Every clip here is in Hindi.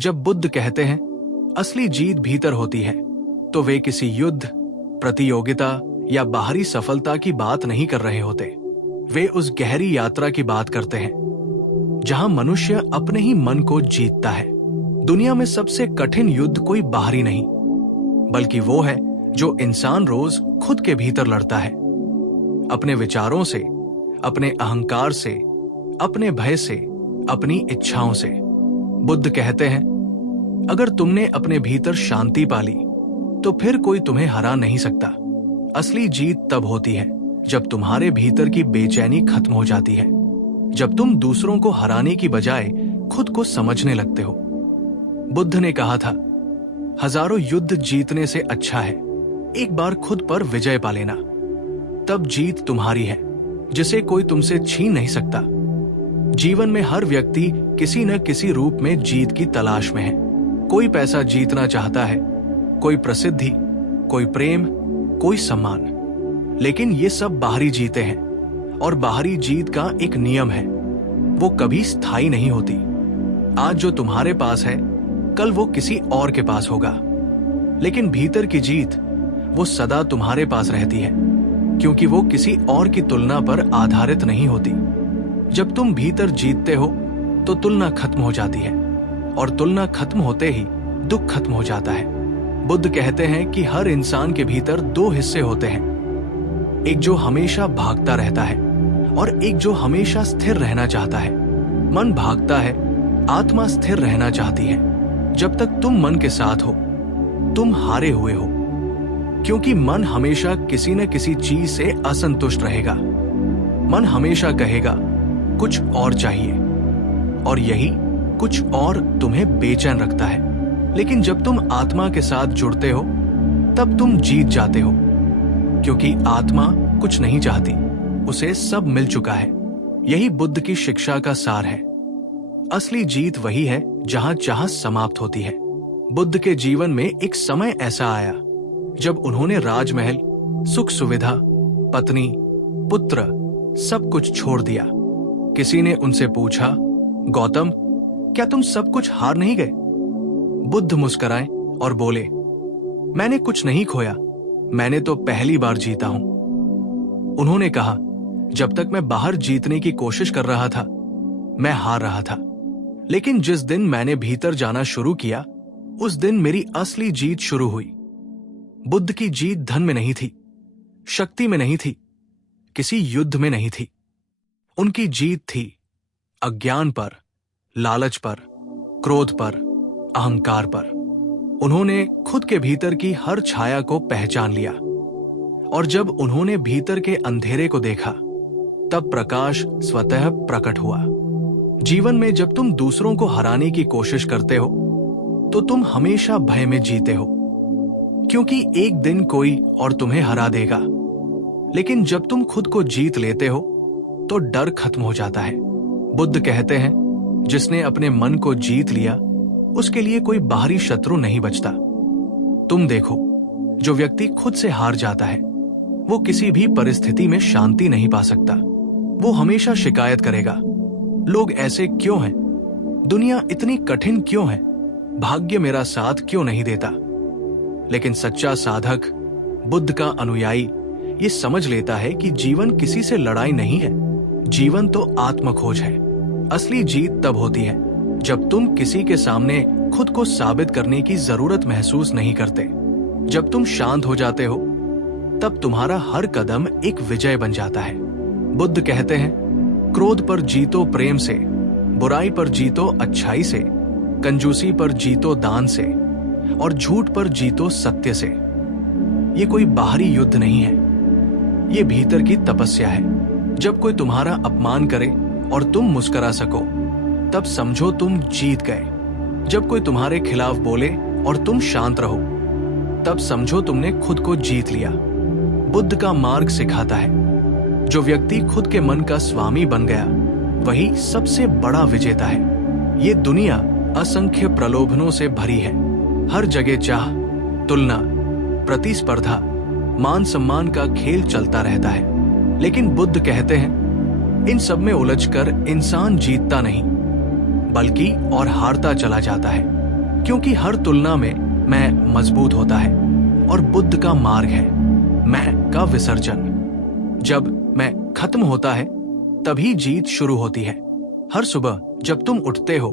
जब बुद्ध कहते हैं असली जीत भीतर होती है, तो वे किसी युद्ध, प्रतियोगिता या बाहरी सफलता की बात नहीं कर रहे होते। वे उस गहरी यात्रा की बात करते हैं जहां मनुष्य अपने ही मन को जीतता है। दुनिया में सबसे कठिन युद्ध कोई बाहरी नहीं, बल्कि वो है जो इंसान रोज खुद के भीतर लड़ता है, अपने विचारों से, अपने अहंकार से, अपने भय से, अपनी इच्छाओं से। बुद्ध कहते हैं, अगर तुमने अपने भीतर शांति पाली तो फिर कोई तुम्हें हरा नहीं सकता। असली जीत तब होती है जब तुम्हारे भीतर की बेचैनी खत्म हो जाती है, जब तुम दूसरों को हराने की बजाय खुद को समझने लगते हो। बुद्ध ने कहा था, हजारों युद्ध जीतने से अच्छा है एक बार खुद पर विजय पा लेना। तब जीत तुम्हारी है, जिसे कोई तुमसे छीन नहीं सकता। जीवन में हर व्यक्ति किसी न किसी रूप में जीत की तलाश में है। कोई पैसा जीतना चाहता है, कोई प्रसिद्धि, कोई प्रेम, कोई सम्मान। लेकिन ये सब बाहरी जीते हैं, और बाहरी जीत का एक नियम है, वो कभी स्थायी नहीं होती। आज जो तुम्हारे पास है, कल वो किसी और के पास होगा। लेकिन भीतर की जीत, वो सदा तुम्हारे पास रहती है, क्योंकि वो किसी और की तुलना पर आधारित नहीं होती। जब तुम भीतर जीतते हो तो तुलना खत्म हो जाती है, और तुलना खत्म होते ही दुख खत्म हो जाता है। बुद्ध कहते हैं कि हर इंसान के भीतर दो हिस्से होते हैं, एक जो हमेशा भागता रहता है और एक जो हमेशा स्थिर रहना चाहता है। मन भागता है, आत्मा स्थिर रहना चाहती है। जब तक तुम मन के साथ हो, तुम हारे हुए हो, क्योंकि मन हमेशा किसी न किसी चीज से असंतुष्ट रहेगा। मन हमेशा कहेगा कुछ और चाहिए, और यही कुछ और तुम्हें बेचैन रखता है। लेकिन जब तुम आत्मा के साथ जुड़ते हो, तब तुम जीत जाते हो, क्योंकि आत्मा कुछ नहीं चाहती, उसे सब मिल चुका है। यही बुद्ध की शिक्षा का सार है। असली जीत वही है जहां चाह समाप्त होती है। बुद्ध के जीवन में एक समय ऐसा आया जब उन्होंने राजमहल, सुख सुविधा, पत्नी, पुत्र सब कुछ छोड़ दिया। किसी ने उनसे पूछा, गौतम, क्या तुम सब कुछ हार नहीं गए? बुद्ध मुस्कुराए और बोले, मैंने कुछ नहीं खोया, मैंने तो पहली बार जीता हूं। उन्होंने कहा, जब तक मैं बाहर जीतने की कोशिश कर रहा था, मैं हार रहा था। लेकिन जिस दिन मैंने भीतर जाना शुरू किया, उस दिन मेरी असली जीत शुरू हुई। बुद्ध की जीत धन में नहीं थी, शक्ति में नहीं थी, किसी युद्ध में नहीं थी। उनकी जीत थी अज्ञान पर, लालच पर, क्रोध पर, अहंकार पर। उन्होंने खुद के भीतर की हर छाया को पहचान लिया, और जब उन्होंने भीतर के अंधेरे को देखा, तब प्रकाश स्वतः प्रकट हुआ। जीवन में जब तुम दूसरों को हराने की कोशिश करते हो, तो तुम हमेशा भय में जीते हो, क्योंकि एक दिन कोई और तुम्हें हरा देगा। लेकिन जब तुम खुद को जीत लेते हो, तो डर खत्म हो जाता है। बुद्ध कहते हैं, जिसने अपने मन को जीत लिया, उसके लिए कोई बाहरी शत्रु नहीं बचता। तुम देखो, जो व्यक्ति खुद से हार जाता है, वो किसी भी परिस्थिति में शांति नहीं पा सकता। वो हमेशा शिकायत करेगा, लोग ऐसे क्यों हैं, दुनिया इतनी कठिन क्यों है, भाग्य मेरा साथ क्यों नहीं देता। लेकिन सच्चा साधक, बुद्ध का अनुयायी, ये समझ लेता है कि जीवन किसी से लड़ाई नहीं है, जीवन तो आत्मखोज है। असली जीत तब होती है जब तुम किसी के सामने खुद को साबित करने की जरूरत महसूस नहीं करते। जब तुम शांत हो जाते हो, तब तुम्हारा हर कदम एक विजय बन जाता है। बुद्ध कहते हैं, क्रोध पर जीतो प्रेम से, बुराई पर जीतो अच्छाई से, कंजूसी पर जीतो दान से, और झूठ पर जीतो सत्य से। ये कोई बाहरी युद्ध नहीं है, ये भीतर की तपस्या है। जब कोई तुम्हारा अपमान करे और तुम मुस्कुरा सको, तब समझो तुम जीत गए। जब कोई तुम्हारे खिलाफ बोले और तुम शांत रहो, तब समझो तुमने खुद को जीत लिया। बुद्ध का मार्ग सिखाता है, जो व्यक्ति खुद के मन का स्वामी बन गया, वही सबसे बड़ा विजेता है। ये दुनिया असंख्य प्रलोभनों से भरी है। हर जगह चाह, तुलना, प्रतिस्पर्धा, मान सम्मान का खेल चलता रहता है। लेकिन बुद्ध कहते हैं, इन सब में उलझकर इंसान जीतता नहीं, बल्कि और हारता चला जाता है। क्योंकि हर तुलना में मैं मजबूत होता है और बुद्ध का मार्ग है मैं का विसर्जन। जब मैं खत्म होता है तभी जीत शुरू होती है। हर सुबह जब तुम उठते हो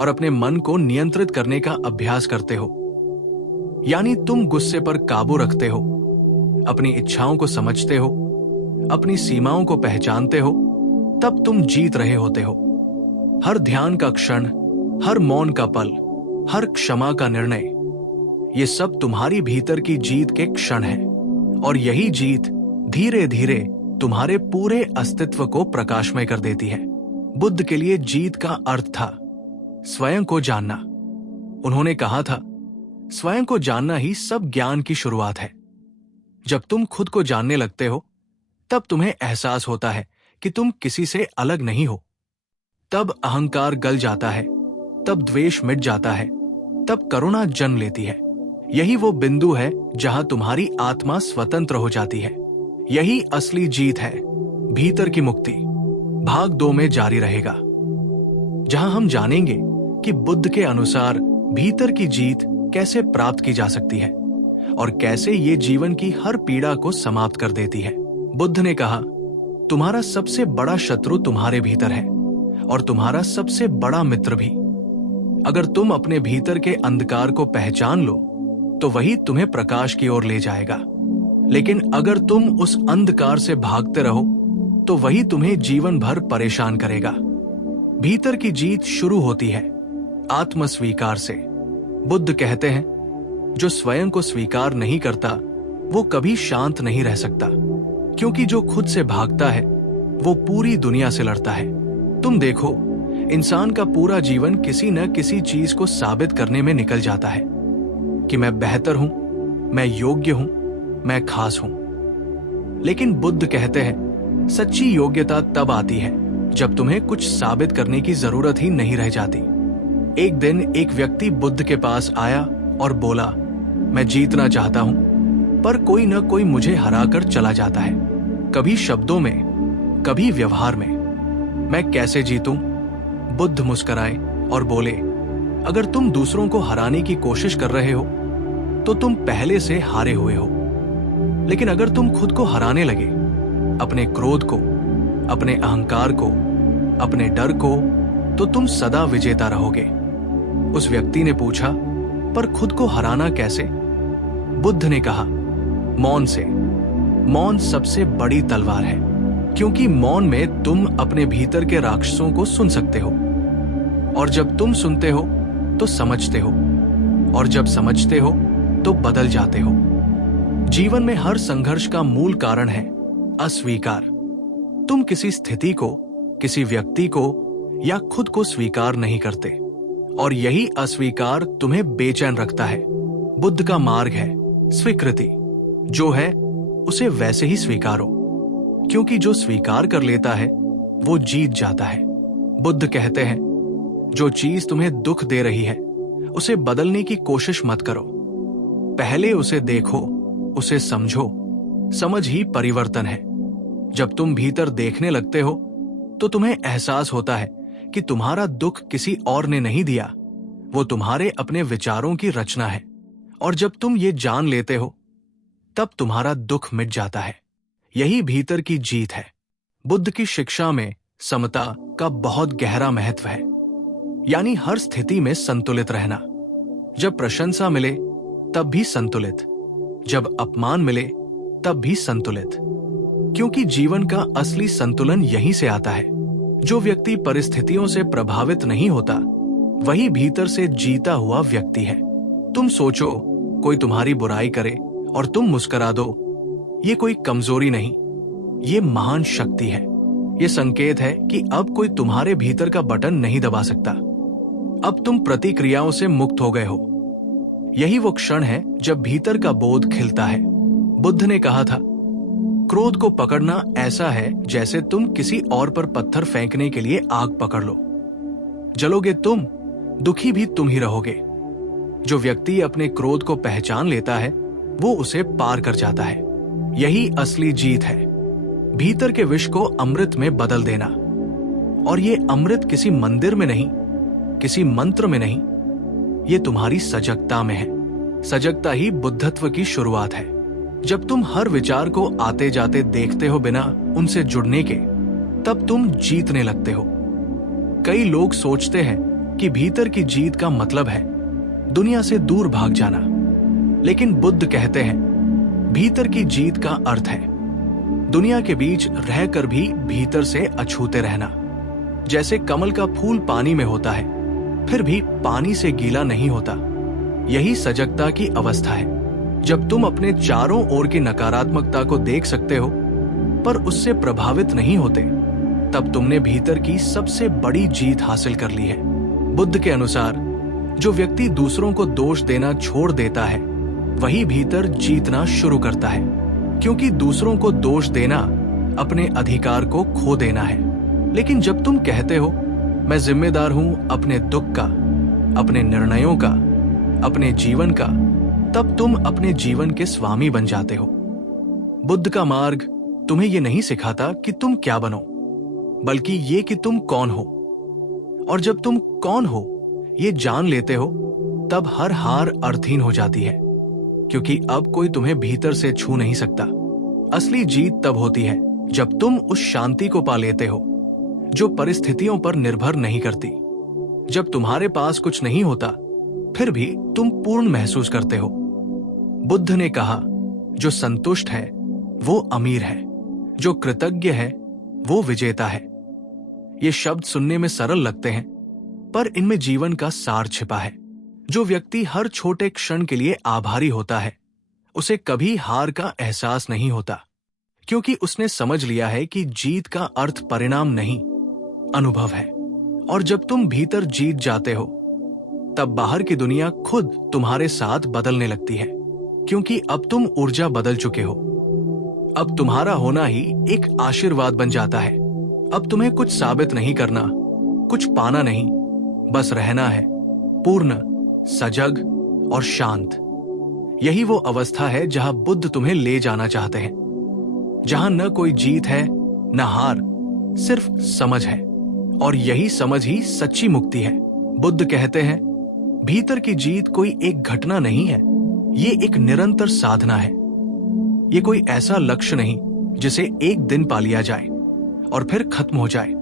और अपने मन को नियंत्रित करने का अभ्यास करते हो, यानी तुम गुस्से पर काबू रखते हो, अपनी इच्छाओं को समझते हो, अपनी सीमाओं को पहचानते हो, तब तुम जीत रहे होते हो। हर ध्यान का क्षण, हर मौन का पल, हर क्षमा का निर्णय, ये सब तुम्हारी भीतर की जीत के क्षण हैं। और यही जीत धीरे धीरे तुम्हारे पूरे अस्तित्व को प्रकाशमय कर देती है। बुद्ध के लिए जीत का अर्थ था स्वयं को जानना। उन्होंने कहा था, स्वयं को जानना ही सब ज्ञान की शुरुआत है। जब तुम खुद को जानने लगते हो, तब तुम्हें एहसास होता है कि तुम किसी से अलग नहीं हो। तब अहंकार गल जाता है, तब द्वेष मिट जाता है, तब करुणा जन्म लेती है। यही वो बिंदु है जहां तुम्हारी आत्मा स्वतंत्र हो जाती है। यही असली जीत है। भीतर की मुक्ति भाग 2 में जारी रहेगा, जहां हम जानेंगे कि बुद्ध के अनुसार भीतर की जीत कैसे प्राप्त की जा सकती है और कैसे ये जीवन की हर पीड़ा को समाप्त कर देती है। बुद्ध ने कहा, तुम्हारा सबसे बड़ा शत्रु तुम्हारे भीतर है और तुम्हारा सबसे बड़ा मित्र भी। अगर तुम अपने भीतर के अंधकार को पहचान लो तो वही तुम्हें प्रकाश की ओर ले जाएगा। लेकिन अगर तुम उस अंधकार से भागते रहो तो वही तुम्हें जीवन भर परेशान करेगा। भीतर की जीत शुरू होती है आत्मस्वीकार से। बुद्ध कहते हैं, जो स्वयं को स्वीकार नहीं करता वो कभी शांत नहीं रह सकता, क्योंकि जो खुद से भागता है वो पूरी दुनिया से लड़ता है। तुम देखो, इंसान का पूरा जीवन किसी न किसी चीज को साबित करने में निकल जाता है कि मैं बेहतर हूं, मैं योग्य हूं, मैं खास हूं। लेकिन बुद्ध कहते हैं, सच्ची योग्यता तब आती है जब तुम्हें कुछ साबित करने की जरूरत ही नहीं रह जाती। एक दिन एक व्यक्ति बुद्ध के पास आया और बोला, मैं जीतना चाहता हूं, पर कोई न कोई मुझे हराकर चला जाता है, कभी शब्दों में, कभी व्यवहार में। मैं कैसे जीतूं? बुद्ध मुस्कुराए और बोले, अगर तुम दूसरों को हराने की कोशिश कर रहे हो तो तुम पहले से हारे हुए हो। लेकिन अगर तुम खुद को हराने लगे, अपने क्रोध को, अपने अहंकार को, अपने डर को, तो तुम सदा विजेता रहोगे। उस व्यक्ति ने पूछा, पर खुद को हराना कैसे? बुद्ध ने कहा, मौन से। मौन सबसे बड़ी तलवार है, क्योंकि मौन में तुम अपने भीतर के राक्षसों को सुन सकते हो, और जब तुम सुनते हो तो समझते हो, और जब समझते हो तो बदल जाते हो। जीवन में हर संघर्ष का मूल कारण है अस्वीकार। तुम किसी स्थिति को, किसी व्यक्ति को या खुद को स्वीकार नहीं करते, और यही अस्वीकार तुम्हें बेचैन रखता है। बुद्ध का मार्ग है स्वीकृति। जो है उसे वैसे ही स्वीकारो, क्योंकि जो स्वीकार कर लेता है वो जीत जाता है। बुद्ध कहते हैं, जो चीज तुम्हें दुख दे रही है उसे बदलने की कोशिश मत करो, पहले उसे देखो, उसे समझो। समझ ही परिवर्तन है। जब तुम भीतर देखने लगते हो तो तुम्हें एहसास होता है कि तुम्हारा दुख किसी और ने नहीं दिया, वो तुम्हारे अपने विचारों की रचना है। और जब तुम ये जान लेते हो तब तुम्हारा दुख मिट जाता है। यही भीतर की जीत है। बुद्ध की शिक्षा में समता का बहुत गहरा महत्व है, यानी हर स्थिति में संतुलित रहना। जब प्रशंसा मिले तब भी संतुलित, जब अपमान मिले तब भी संतुलित, क्योंकि जीवन का असली संतुलन यहीं से आता है। जो व्यक्ति परिस्थितियों से प्रभावित नहीं होता वही भीतर से जीता हुआ व्यक्ति है। तुम सोचो, कोई तुम्हारी बुराई करे और तुम मुस्कुरा दो, ये कोई कमजोरी नहीं, ये महान शक्ति है। ये संकेत है कि अब कोई तुम्हारे भीतर का बटन नहीं दबा सकता। अब तुम प्रतिक्रियाओं से मुक्त हो गए हो। यही वो क्षण है जब भीतर का बोध खिलता है। बुद्ध ने कहा था, क्रोध को पकड़ना ऐसा है जैसे तुम किसी और पर पत्थर फेंकने के लिए आग पकड़ लो। जलोगे तुम, दुखी भी तुम ही रहोगे। जो व्यक्ति अपने क्रोध को पहचान लेता है वो उसे पार कर जाता है। यही असली जीत है, भीतर के विष को अमृत में बदल देना। और ये अमृत किसी मंदिर में नहीं, किसी मंत्र में नहीं, ये तुम्हारी सजगता में है। सजगता ही बुद्धत्व की शुरुआत है। जब तुम हर विचार को आते जाते देखते हो बिना उनसे जुड़ने के, तब तुम जीतने लगते हो। कई लोग सोचते हैं कि भीतर की जीत का मतलब है दुनिया से दूर भाग जाना, लेकिन बुद्ध कहते हैं भीतर की जीत का अर्थ है दुनिया के बीच रहकर भी भीतर से अछूते रहना। जैसे कमल का फूल पानी में होता है, फिर भी पानी से गीला नहीं होता। यही सजगता की अवस्था है। जब तुम अपने चारों ओर की नकारात्मकता को देख सकते हो पर उससे प्रभावित नहीं होते, तब तुमने भीतर की सबसे बड़ी जीत हासिल कर ली है। बुद्ध के अनुसार जो व्यक्ति दूसरों को दोष देना छोड़ देता है, वही भीतर जीतना शुरू करता है, क्योंकि दूसरों को दोष देना अपने अधिकार को खो देना है। लेकिन जब तुम कहते हो मैं जिम्मेदार हूं अपने दुख का, अपने निर्णयों का, अपने जीवन का, तब तुम अपने जीवन के स्वामी बन जाते हो। बुद्ध का मार्ग तुम्हें यह नहीं सिखाता कि तुम क्या बनो, बल्कि ये कि तुम कौन हो। और जब तुम कौन हो ये जान लेते हो, तब हर हार अर्थहीन हो जाती है, क्योंकि अब कोई तुम्हें भीतर से छू नहीं सकता। असली जीत तब होती है जब तुम उस शांति को पा लेते हो जो परिस्थितियों पर निर्भर नहीं करती। जब तुम्हारे पास कुछ नहीं होता, फिर भी तुम पूर्ण महसूस करते हो। बुद्ध ने कहा, जो संतुष्ट है वो अमीर है, जो कृतज्ञ है वो विजेता है। ये शब्द सुनने में सरल लगते हैं, पर इनमें जीवन का सार छिपा है। जो व्यक्ति हर छोटे क्षण के लिए आभारी होता है, उसे कभी हार का एहसास नहीं होता, क्योंकि उसने समझ लिया है कि जीत का अर्थ परिणाम नहीं, अनुभव है। और जब तुम भीतर जीत जाते हो, तब बाहर की दुनिया खुद तुम्हारे साथ बदलने लगती है, क्योंकि अब तुम ऊर्जा बदल चुके हो। अब तुम्हारा होना ही एक आशीर्वाद बन जाता है। अब तुम्हें कुछ साबित नहीं करना, कुछ पाना नहीं, बस रहना है, पूर्ण, सजग और शांत। यही वो अवस्था है जहां बुद्ध तुम्हें ले जाना चाहते हैं, जहां न कोई जीत है न हार, सिर्फ समझ है। और यही समझ ही सच्ची मुक्ति है। बुद्ध कहते हैं भीतर की जीत कोई एक घटना नहीं है, ये एक निरंतर साधना है। ये कोई ऐसा लक्ष्य नहीं जिसे एक दिन पा लिया जाए और फिर खत्म हो जाए,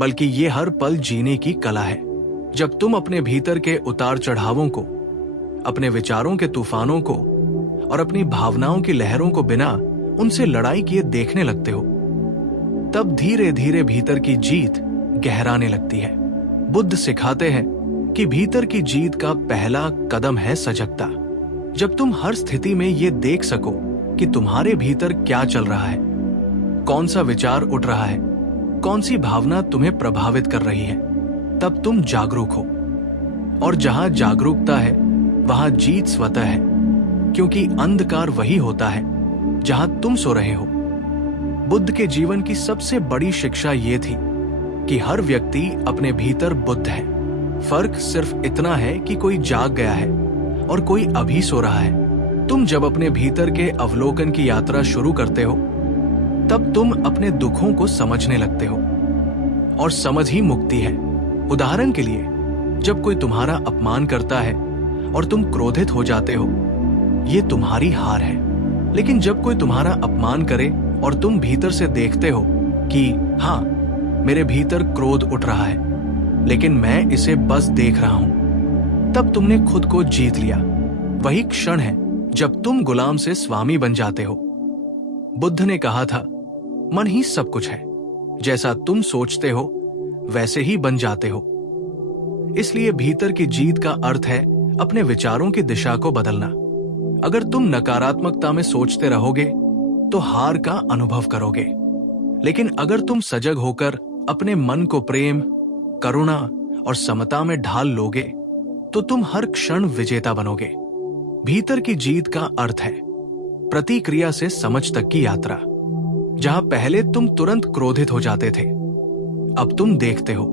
बल्कि ये हर पल जीने की कला है। जब तुम अपने भीतर के उतार चढ़ावों को, अपने विचारों के तूफानों को और अपनी भावनाओं की लहरों को बिना उनसे लड़ाई किए देखने लगते हो, तब धीरे धीरे भीतर की जीत गहराने लगती है। बुद्ध सिखाते हैं कि भीतर की जीत का पहला कदम है सजगता। जब तुम हर स्थिति में ये देख सको कि तुम्हारे भीतर क्या चल रहा है, कौन सा विचार उठ रहा है, कौन सी भावना तुम्हें प्रभावित कर रही है, तब तुम जागरूक हो। और जहां जागरूकता है वहां जीत स्वतः है, क्योंकि अंधकार वही होता है जहां तुम सो रहे हो। बुद्ध के जीवन की सबसे बड़ी शिक्षा ये थी कि हर व्यक्ति अपने भीतर बुद्ध है। फर्क सिर्फ इतना है कि कोई जाग गया है और कोई अभी सो रहा है। तुम जब अपने भीतर के अवलोकन की यात्रा शुरू करते हो, तब तुम अपने दुखों को समझने लगते हो, और समझ ही मुक्ति है। उदाहरण के लिए, जब कोई तुम्हारा अपमान करता है और तुम क्रोधित हो जाते हो, ये तुम्हारी हार है। लेकिन जब कोई तुम्हारा अपमान करे और तुम भीतर से देखते हो कि हाँ, मेरे भीतर क्रोध उठ रहा है, लेकिन मैं इसे बस देख रहा हूं, तब तुमने खुद को जीत लिया। वही क्षण है जब तुम गुलाम से स्वामी बन जाते हो। बुद्ध ने कहा था, मन ही सब कुछ है, जैसा तुम सोचते हो वैसे ही बन जाते हो। इसलिए भीतर की जीत का अर्थ है अपने विचारों की दिशा को बदलना। अगर तुम नकारात्मकता में सोचते रहोगे तो हार का अनुभव करोगे, लेकिन अगर तुम सजग होकर अपने मन को प्रेम, करुणा और समता में ढाल लोगे तो तुम हर क्षण विजेता बनोगे। भीतर की जीत का अर्थ है प्रतिक्रिया से समझ तक की यात्रा। जहां पहले तुम तुरंत क्रोधित हो जाते थे, अब तुम देखते हो।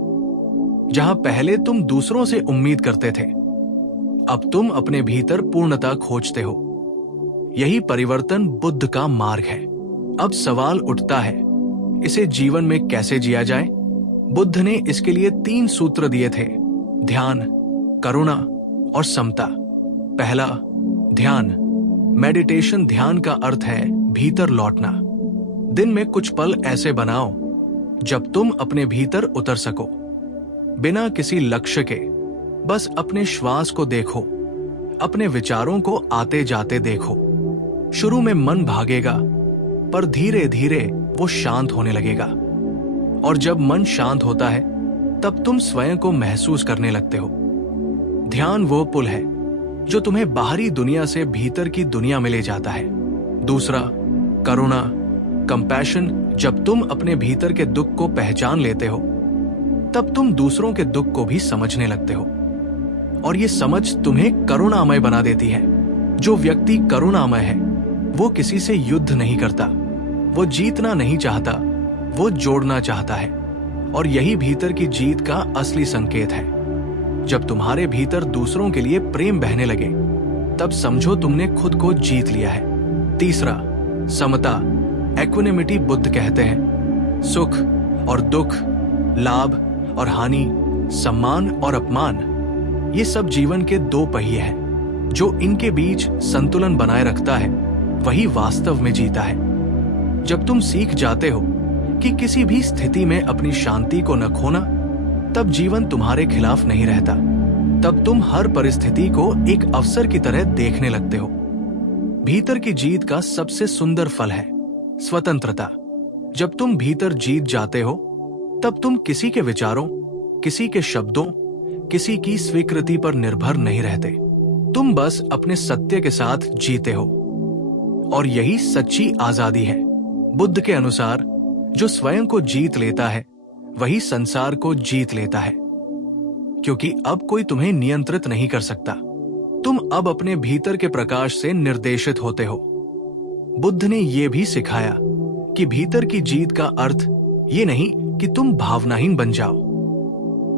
जहां पहले तुम दूसरों से उम्मीद करते थे, अब तुम अपने भीतर पूर्णता खोजते हो। यही परिवर्तन बुद्ध का मार्ग है। अब सवाल उठता है, इसे जीवन में कैसे जिया जाए? बुद्ध ने इसके लिए 3 सूत्र दिए थे: ध्यान, करुणा और समता। पहला, ध्यान। मेडिटेशन ध्यान का अर्थ है भीतर लौटना। दिन में कुछ पल ऐसे बनाओ जब तुम अपने भीतर उतर सको, बिना किसी लक्ष्य के। बस अपने श्वास को देखो, अपने विचारों को आते जाते देखो। शुरू में मन भागेगा, पर धीरे धीरे वो शांत होने लगेगा। और जब मन शांत होता है तब तुम स्वयं को महसूस करने लगते हो। ध्यान वो पुल है जो तुम्हें बाहरी दुनिया से भीतर की दुनिया में ले जाता है। दूसरा, करुणा, कंपैशन। जब तुम अपने भीतर के दुख को पहचान लेते हो तब तुम दूसरों के दुख को भी समझने लगते हो, और ये समझ तुम्हें करुणामय बना देती है। जो व्यक्ति करुणामय है वो किसी से युद्ध नहीं करता, वो जीतना नहीं चाहता, वो जोड़ना चाहता है। और यही भीतर की जीत का असली संकेत है। जब तुम्हारे भीतर दूसरों के लिए प्रेम बहने लगे तब समझो तुमने खुद को जीत लिया है। तीसरा, समता, इक्विनिमिटी। बुद्ध कहते हैं सुख और दुख, लाभ और हानि, सम्मान और अपमान, ये सब जीवन के दो पहिए हैं। जो इनके बीच संतुलन बनाए रखता है वही वास्तव में जीता है। जब तुम सीख जाते हो कि किसी भी स्थिति में अपनी शांति को न खोना, तब जीवन तुम्हारे खिलाफ नहीं रहता। तब तुम हर परिस्थिति को एक अवसर की तरह देखने लगते हो। भीतर की जीत का सबसे सुंदर फल है स्वतंत्रता। जब तुम भीतर जीत जाते हो तब तुम किसी के विचारों, किसी के शब्दों, किसी की स्वीकृति पर निर्भर नहीं रहते। तुम बस अपने सत्य के साथ जीते हो, और यही सच्ची आजादी है। बुद्ध के अनुसार जो स्वयं को जीत लेता है वही संसार को जीत लेता है, क्योंकि अब कोई तुम्हें नियंत्रित नहीं कर सकता। तुम अब अपने भीतर के प्रकाश से निर्देशित होते हो। बुद्ध ने यह भी सिखाया कि भीतर की जीत का अर्थ ये नहीं कि तुम भावनाहीन बन जाओ,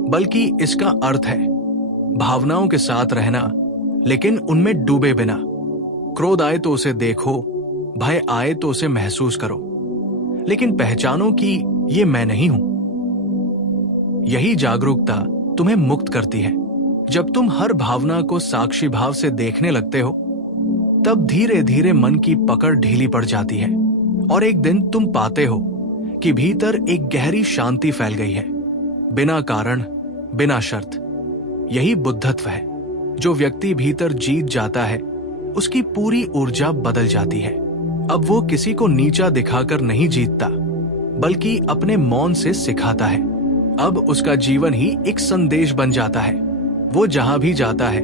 बल्कि इसका अर्थ है भावनाओं के साथ रहना, लेकिन उनमें डूबे बिना। क्रोध आए तो उसे देखो, भय आए तो उसे महसूस करो, लेकिन पहचानो कि ये मैं नहीं हूं। यही जागरूकता तुम्हें मुक्त करती है। जब तुम हर भावना को साक्षी भाव से देखने लगते हो तब धीरे धीरे मन की पकड़ ढीली पड़ जाती है, और एक दिन तुम पाते हो कि भीतर एक गहरी शांति फैल गई है, बिना कारण, बिना शर्त। यही बुद्धत्व है। जो व्यक्ति भीतर जीत जाता है उसकी पूरी ऊर्जा बदल जाती है। अब वो किसी को नीचा दिखाकर नहीं जीतता, बल्कि अपने मौन से सिखाता है। अब उसका जीवन ही एक संदेश बन जाता है। वो जहां भी जाता है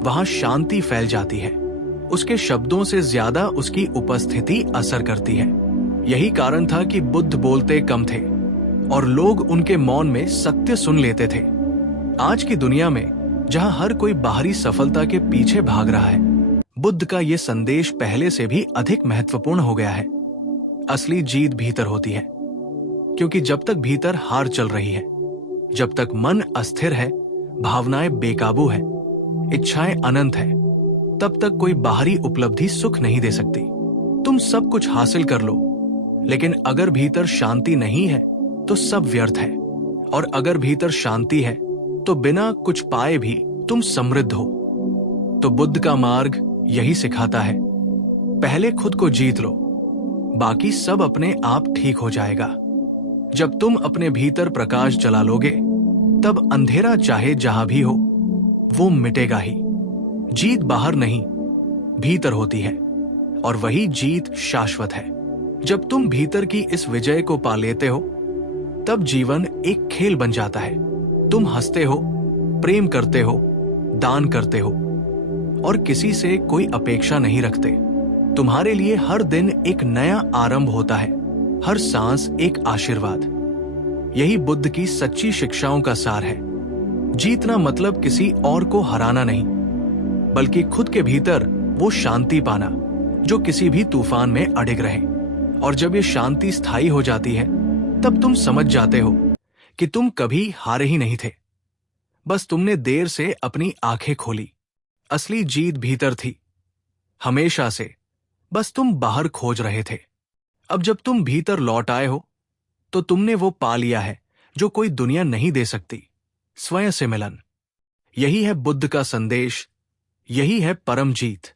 वहां शांति फैल जाती है। उसके शब्दों से ज्यादा उसकी उपस्थिति असर करती है। यही कारण था कि बुद्ध बोलते कम थे और लोग उनके मौन में सत्य सुन लेते थे। आज की दुनिया में जहां हर कोई बाहरी सफलता के पीछे भाग रहा है, बुद्ध का ये संदेश पहले से भी अधिक महत्वपूर्ण हो गया है। असली जीत भीतर होती है, क्योंकि जब तक भीतर हार चल रही है, जब तक मन अस्थिर है, भावनाएं बेकाबू है, इच्छाएं अनंत है, तब तक कोई बाहरी उपलब्धि सुख नहीं दे सकती। तुम सब कुछ हासिल कर लो, लेकिन अगर भीतर शांति नहीं है तो सब व्यर्थ है। और अगर भीतर शांति है तो बिना कुछ पाए भी तुम समृद्ध हो। तो बुद्ध का मार्ग यही सिखाता है, पहले खुद को जीत लो, बाकी सब अपने आप ठीक हो जाएगा। जब तुम अपने भीतर प्रकाश जला लोगे तब अंधेरा चाहे जहां भी हो वो मिटेगा ही। जीत बाहर नहीं, भीतर होती है, और वही जीत शाश्वत है। जब तुम भीतर की इस विजय को पा लेते हो तब जीवन एक खेल बन जाता है। तुम हंसते हो, प्रेम करते हो, दान करते हो, और किसी से कोई अपेक्षा नहीं रखते। तुम्हारे लिए हर दिन एक नया आरंभ होता है, हर सांस एक आशीर्वाद। यही बुद्ध की सच्ची शिक्षाओं का सार है। जीतना मतलब किसी और को हराना नहीं, बल्कि खुद के भीतर वो शांति पाना जो किसी भी तूफान में अडिग रहे। और जब ये शांति स्थायी हो जाती है तब तुम समझ जाते हो कि तुम कभी हारे ही नहीं थे, बस तुमने देर से अपनी आंखें खोली। असली जीत भीतर थी, हमेशा से, बस तुम बाहर खोज रहे थे। अब जब तुम भीतर लौट आए हो तो तुमने वो पा लिया है जो कोई दुनिया नहीं दे सकती, स्वयं से मिलन। यही है बुद्ध का संदेश, यही है परम जीत।